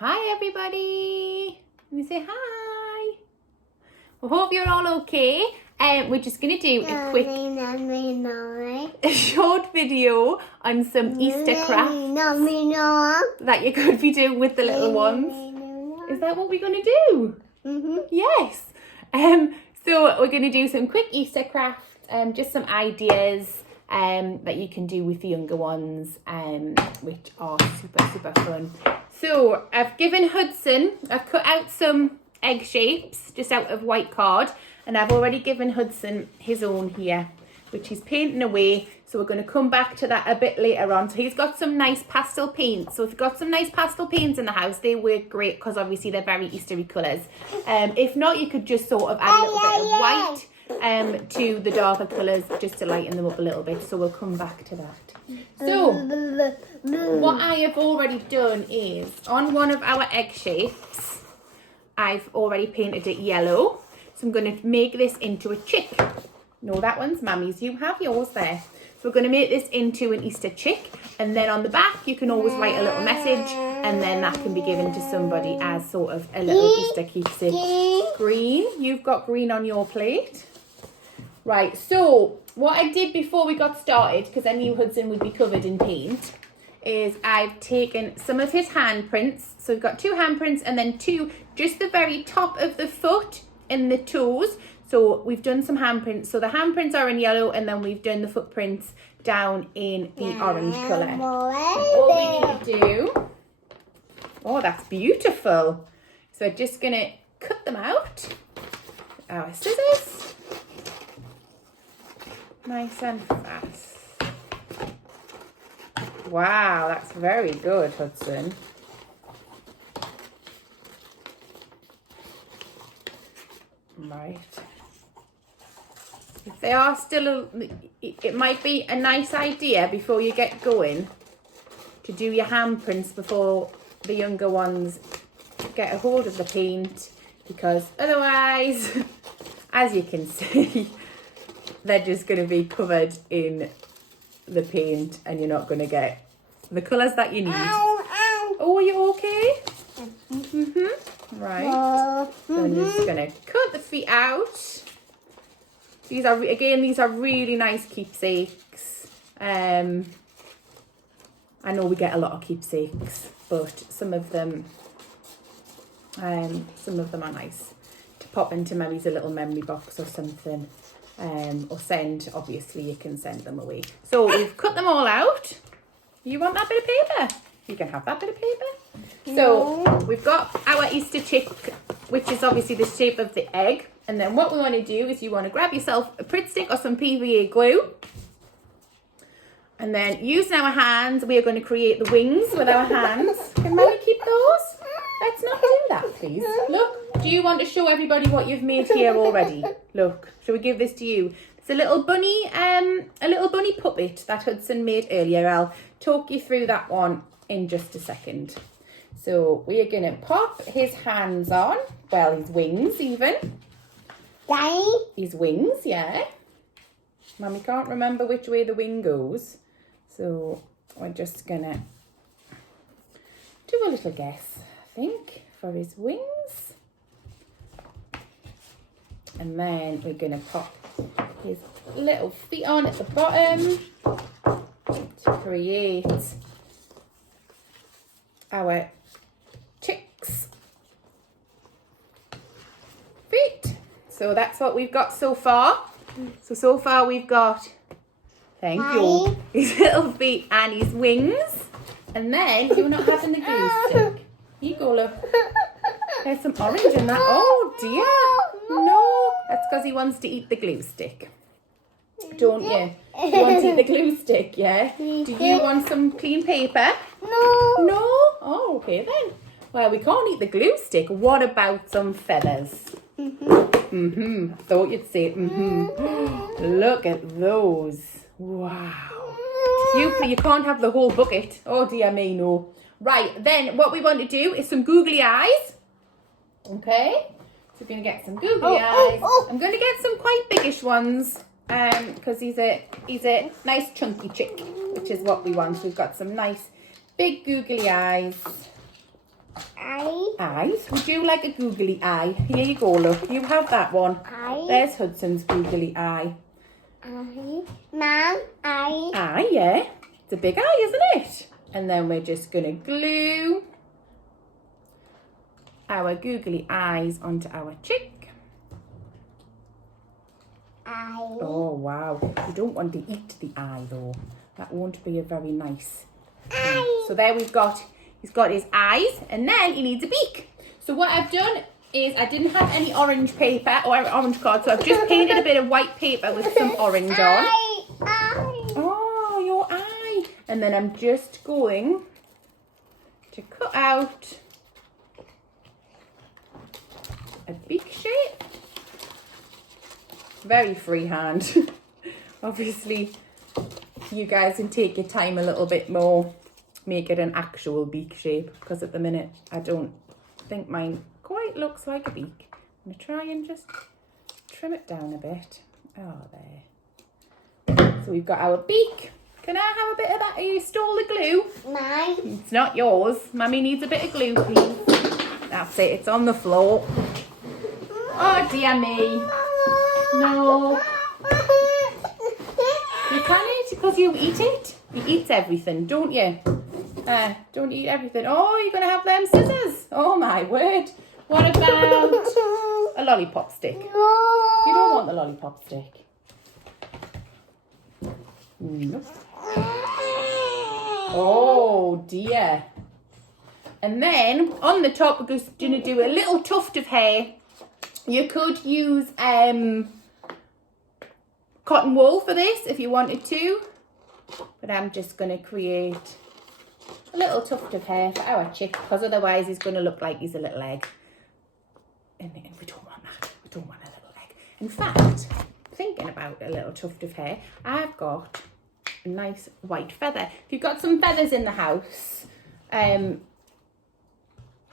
Hi everybody! Let me say hi! We hope you're all okay. We're just going to do a quick short video on some Easter crafts that you could be doing with the little ones. Is that what we're going to do? Yes! So we're going to do some quick Easter crafts, just some ideas that you can do with the younger ones, which are super fun. So I've given Hudson, I've cut out some egg shapes just out of white card, and I've already given Hudson his own here, which he's painting away. So we're going to come back to that a bit later on. So he's got some nice pastel paints. So if you've got some nice pastel paints in the house, they work great because obviously they're very Eastery colours. If not, you could just sort of add a little bit of white to the darker colours just to lighten them up a little bit. So we'll come back to that. So what I have already done is on one of our egg shapes, I've already painted it yellow. So I'm going to make this into a chick. No, that one's Mummy's. You have yours there. So we're going to make this into an Easter chick. And then on the back, you can always write a little message. And then that can be given to somebody as sort of a little Easter keepsake. Green. You've got green on your plate. Right, so what I did before we got started, because I knew Hudson would be covered in paint, is I've taken some of his handprints. So we've got 2 handprints and then 2, just the very top of the foot and the toes. So we've done some handprints. So the handprints are in yellow, and then we've done the footprints down in the orange colour. All we need to do, oh, that's beautiful. So we're just going to cut them out with our scissors. Nice and fast. Wow, that's very good, Hudson. Right. If they are still, it might be a nice idea before you get going to do your handprints before the younger ones get a hold of the paint, because otherwise, as you can see, they're just going to be covered in the paint and you're not going to get the colours that you need. Oh, are you okay? Right. So I'm just going to cut the feet out. These are really nice keepsakes. I know we get a lot of keepsakes, but some of them are nice to pop into maybe a little memory box or something. Or send, obviously you can send them away. So we've cut them all out. You want that bit of paper? You can have that bit of paper. So we've got our Easter chick, which is obviously the shape of the egg. And then what we want to do is you want to grab yourself a Pritt stick or some PVA glue. And then using our hands, we are going to create the wings with our hands. Can Mummy keep those? Let's not do that, please. Look, do you want to show everybody what you've made here already? Look, shall we give this to you? It's a little bunny puppet that Hudson made earlier. I'll talk you through that one in just a second. So we are going to pop his hands on, well, his wings even. Daddy? His wings, yeah. Mummy can't remember which way the wing goes. So we're just going to do a little guess, I think, for his wings. And then we're going to pop his little feet on at the bottom to create our chick's feet. So that's what we've got so far. So far we've got, thank you, his little feet and his wings. And then you're not having the glue stick. You go, look. There's some orange in that. Oh dear. No. That's because he wants to eat the glue stick. Don't you? You want to eat the glue stick, yeah? Do you want some clean paper? No. No? Oh, okay then. Well, we can't eat the glue stick. What about some feathers? Thought you'd say Look at those. Wow. You can't have the whole bucket. Oh dear me, no. Right, then what we want to do is some googly eyes. Okay. So we're going to get some googly eyes. I'm going to get some quite biggish ones because he's a nice chunky chick, which is what we want. We've got some nice big googly eyes. Eyes. Would you like a googly eye? Here you go, look. You have that one. There's Hudson's googly eye. Mom, eye. Eye, yeah. It's a big eye, isn't it? And then we're just going to glue our googly eyes onto our chick. Eye. Oh, wow. You don't want to eat the eye, though. That won't be a very nice thing. So there he's got his eyes, and then he needs a beak. So what I've done is I didn't have any orange paper or orange card, so I've just painted a bit of white paper with some orange on. Oh, your eye. And then I'm just going to cut out a beak shape. Very freehand. Obviously, you guys can take your time a little bit more, make it an actual beak shape, because at the minute I don't think mine quite looks like a beak. I'm going to try and just trim it down a bit. Oh, there. So we've got our beak. Can I have a bit of that? You stole the glue. Mine. It's not yours. Mummy needs a bit of glue, please. That's it. It's on the floor. Oh, dear me. No. You can't eat it because you eat it. You eat everything, don't you? Don't eat everything. Oh, you're going to have them scissors. Oh, my word. What about a lollipop stick? You don't want the lollipop stick. Nope. Oh, dear. And then on the top, we're just going to do a little tuft of hair. You could use cotton wool for this if you wanted to. But I'm just going to create a little tuft of hair for our chick, because otherwise he's going to look like he's a little egg. And we don't want that. We don't want a little egg. In fact, thinking about a little tuft of hair, I've got a nice white feather. If you've got some feathers in the house,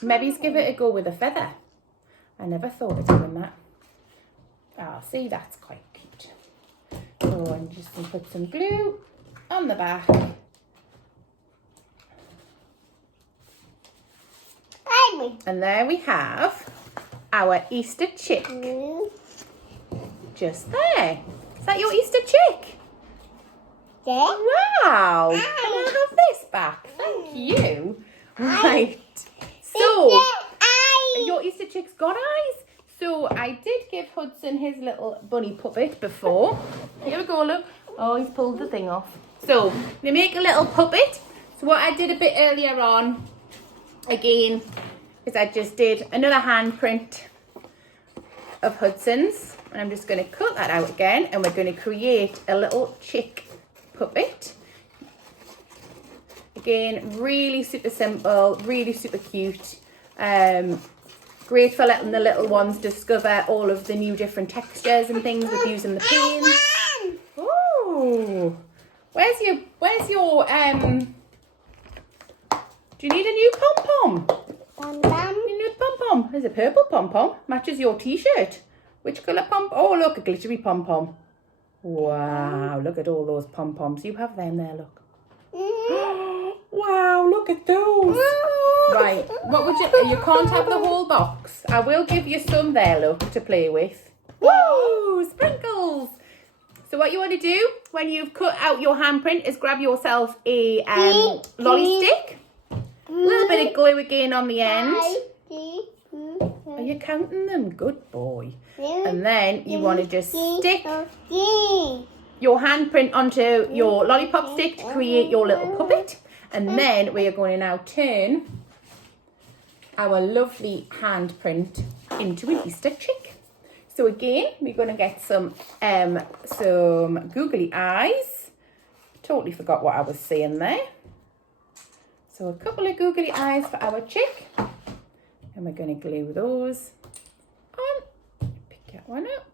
maybe give it a go with a feather. I never thought of doing that. Oh, see, that's quite cute. So I'm just going to put some glue on the back. And there we have our Easter chick. Just there. Is that your Easter chick? Yeah. Wow. Can I have this back? Thank you. Right. So, your Easter chick's got eyes. So, I did give Hudson his little bunny puppet before. Here we go, look. Oh, he's pulled the thing off. So, we make a little puppet. So, what I did a bit earlier on, again, is I just did another handprint of Hudson's. And I'm just going to cut that out again. And we're going to create a little chick puppet. Again, really super simple, really super cute. Great for letting the little ones discover all of the new different textures and things with using the paints. Oh, where's your do you need a new pom-pom? You need a pom-pom. There's a purple pom-pom. Matches your t-shirt. Which colour pom-pom? Oh, look, a glittery pom-pom. Wow, look at all those pom-poms. You have them there, look. Wow, look at those. Right, what would you can't have the whole box. I will give you some there, look, to play with. Woo, sprinkles. So what you want to do when you've cut out your handprint is grab yourself a lolly stick. A little bit of glue again on the end. Are you counting them? Good boy. And then you want to just stick your handprint onto your lollipop stick to create your little puppet. And then we are going to now turn our lovely handprint into an Easter chick. So again, we're going to get some googly eyes. Totally forgot what I was saying there. So a couple of googly eyes for our chick. And we're going to glue those on. Pick that one up.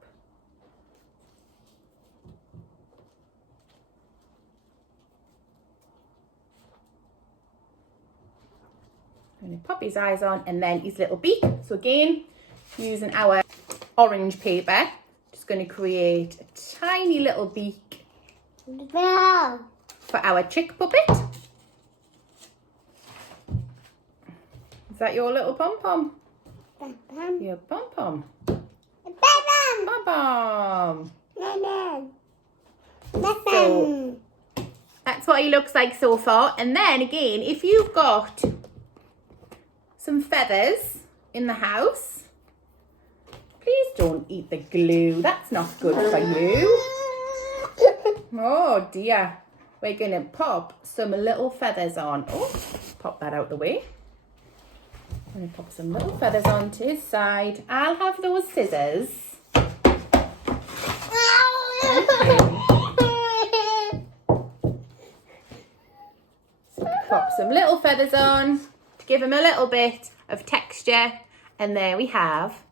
I'm going to pop his eyes on and then his little beak. So again, using our orange paper, just going to create a tiny little beak for our chick puppet. Is that your little pom-pom? Pom-pom. Your pom-pom. Pom-pom. Pom-pom. Pom-pom. That's what he looks like so far. And then again, if you've got some feathers in the house, please don't eat the glue. That's not good for you. Oh dear. We're going to pop some little feathers on. Oh, pop that out the way. I'm going to pop some little feathers onto his side. I'll have those scissors. So pop some little feathers on to give him a little bit of texture. And there we have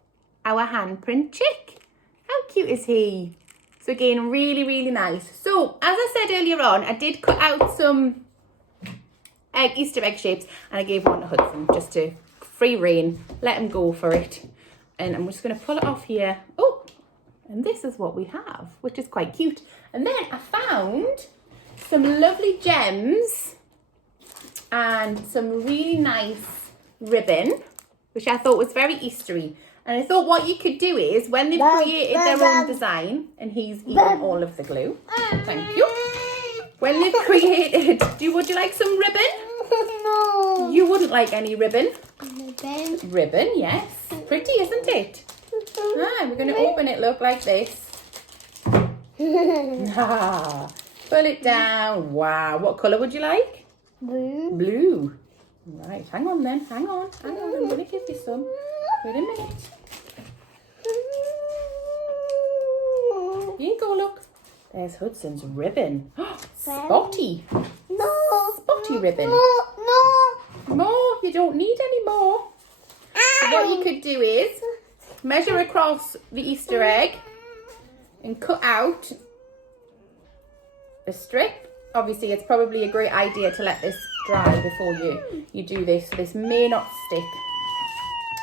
our handprint chick. How cute is he? So again, really, really nice. So as I said earlier on, I did cut out some Easter egg shapes and I gave one to Hudson just to free rein, let him go for it. And I'm just going to pull it off here. Oh, and this is what we have, which is quite cute. And then I found some lovely gems and some really nice ribbon, which I thought was very Eastery. And I thought what you could do is, when they've created their own design, and he's eaten all of the glue, thank you. When they've created, would you like some ribbon? No. You wouldn't like any ribbon? Ribbon. Ribbon, yes. Pretty, isn't it? Ah, we're going to open it, look like this. Ah, pull it down. Wow, what colour would you like? Blue. Blue. Right, hang on then, hang on. I'm going to give you some. Wait a minute. Here you go, look. There's Hudson's ribbon. Spotty. No. Spotty ribbon. No. More, you don't need any more. So what you could do is measure across the Easter egg and cut out a strip. Obviously, it's probably a great idea to let this dry before you do this. So this may not stick,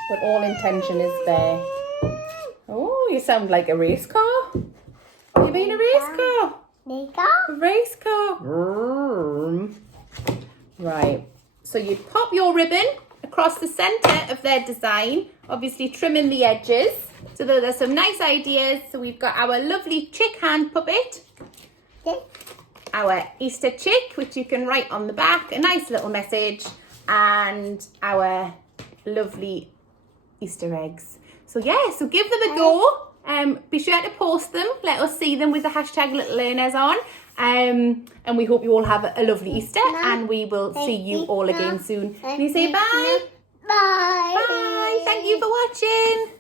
but all intention is there. Oh, you sound like a race car. You mean a race car? A race car. Vroom. Right. So you pop your ribbon across the centre of their design, obviously trimming the edges. So there's some nice ideas. So we've got our lovely chick hand puppet, our Easter chick, which you can write on the back, a nice little message, and our lovely Easter eggs. So yeah, so give them a go. Be sure to post them. Let us see them with the hashtag Little Learners on. And we hope you all have a lovely Easter, and we will see you all again soon. Can you say bye? Bye. Bye. Thank you for watching.